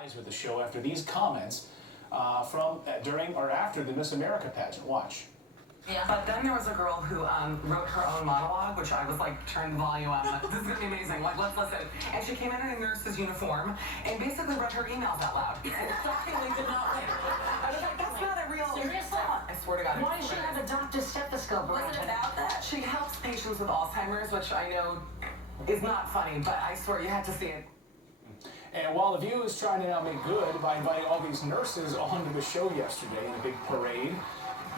ties with the show after these comments from during or after the Miss America pageant. Watch. Yeah. But then there was a girl who wrote her own monologue, which I was like, turn the volume up. Like, this is gonna be amazing. Like, let's listen. And she came in a nurse's uniform and basically read her emails out loud. And shockingly did not win. I was like, that's not a real. Seriously? I swear to God. Why does she have a doctor's stethoscope? Was it about that? She helps patients with Alzheimer's, which I know is not funny, but I swear you had to see it. And while The View is trying to now make good by inviting all these nurses onto the show yesterday in a big parade,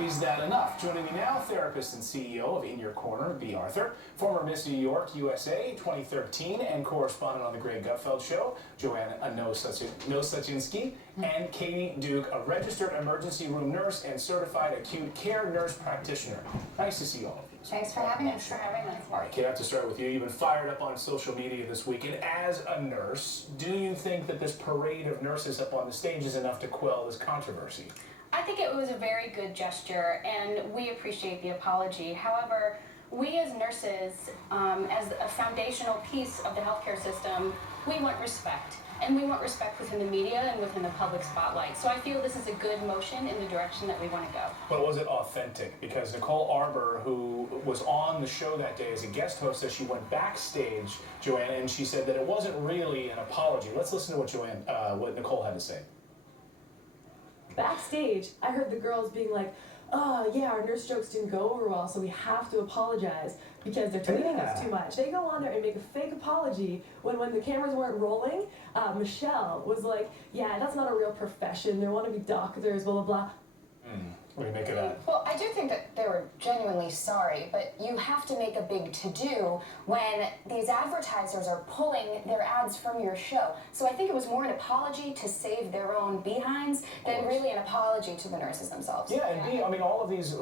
is that enough? Joining me now, therapist and CEO of In Your Corner, Bea Arthur, former Miss New York USA 2013 and correspondent on The Greg Gutfeld Show, Joanna Nosachinsky, and Katie Duke, a registered emergency room nurse and certified acute care nurse practitioner. Nice to see all of you. Thanks for having us. All right, Kate, I have to start with you. You've been fired up on social media this weekend. As a nurse, do you think that this parade of nurses up on the stage is enough to quell this controversy? I think it was a very good gesture, and we appreciate the apology. However, we as nurses, as a foundational piece of the healthcare system, we want respect. And we want respect within the media and within the public spotlight. So I feel this is a good motion in the direction that we want to go. But was it authentic? Because Nicole Arbour, who was on the show that day as a guest host, says she went backstage, Joanna, and she said that it wasn't really an apology. Let's listen to what Nicole had to say. Backstage, I heard the girls being like, oh yeah, our nurse jokes didn't go over well, so we have to apologize because they're tweeting us too much. They go on there and make a fake apology when the cameras weren't rolling. Michelle was like, yeah, that's not a real profession. They want to be doctors, blah, blah, blah. What do you make of that? Well, I do think that they were genuinely sorry, but you have to make a big to-do when these advertisers are pulling their ads from your show. So I think it was more an apology to save their own behinds than really an apology to the nurses themselves. Yeah, and Bea, I mean, all of these,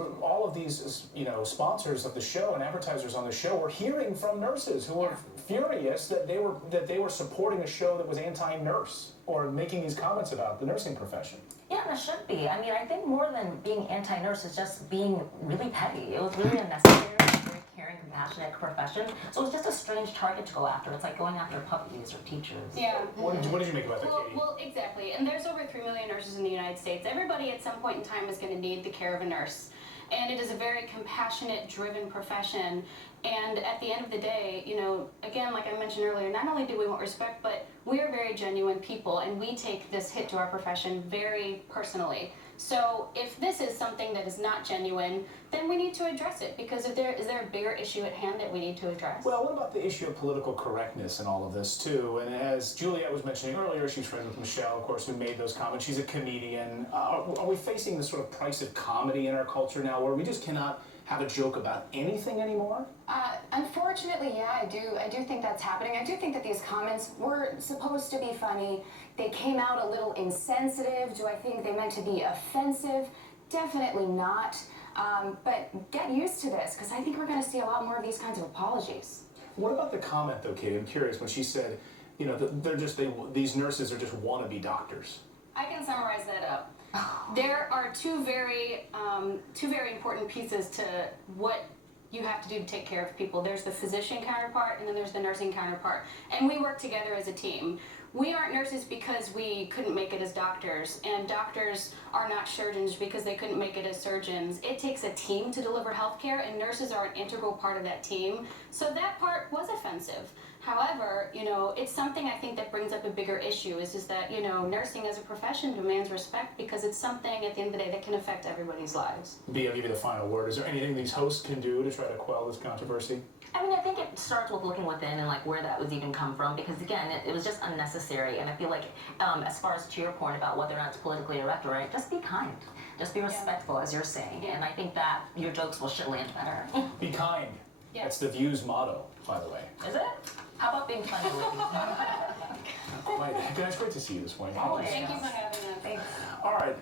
sponsors of the show and advertisers on the show were hearing from nurses who were furious that they were supporting a show that was anti-nurse or making these comments about the nursing profession. Yeah, and it should be. I mean, I think more than being anti-nurse is just being really petty. It was really unnecessary. It's a very caring, compassionate profession. So it's just a strange target to go after. It's like going after puppies or teachers. Yeah. What did you make about that, Katie? Well, exactly. And there's over 3 million nurses in the United States. Everybody at some point in time is going to need the care of a nurse. And it is a very compassionate, driven profession. And at the end of the day, again, like I mentioned earlier, not only do we want respect, but we are very genuine people, and we take this hit to our profession very personally. So if this is something that is not genuine, then we need to address it, because is there a bigger issue at hand that we need to address? Well, what about the issue of political correctness in all of this, too? And as Juliet was mentioning earlier, she's friends with Michelle, of course, who made those comments. She's a comedian. Are we facing this sort of price of comedy in our culture now, where we just cannot have a joke about anything anymore? Unfortunately, yeah, I do think that's happening. I do think that these comments were supposed to be funny. They came out a little insensitive. Do I think they meant to be offensive? Definitely not. But get used to this, because I think we're going to see a lot more of these kinds of apologies. What about the comment, though, Katie? I'm curious, when she said, these nurses are just wannabe doctors. I can summarize that up. There are two very important pieces to what you have to do to take care of people. There's the physician counterpart, and then there's the nursing counterpart. And we work together as a team. We aren't nurses because we couldn't make it as doctors, and doctors are not surgeons because they couldn't make it as surgeons. It takes a team to deliver healthcare, and nurses are an integral part of that team. So that part was offensive. However, it's something I think that brings up a bigger issue is that, nursing as a profession demands respect, because it's something at the end of the day that can affect everybody's lives. Bea, I'll give you the final word. Is there anything these hosts can do to try to quell this controversy? I mean, I think it starts with looking within and like where that was even come from, because again, it was just unnecessary. And I feel like, as far as to your point about whether or not it's politically correct or right, just be kind. Just be respectful, as you're saying. Yeah. And I think that your jokes will land better. Be kind. Yeah. That's the View's motto, by the way. Is it? How about being funny with you? Quite. It's great to see you this morning. Always. Thank you for having us. Thanks. All right.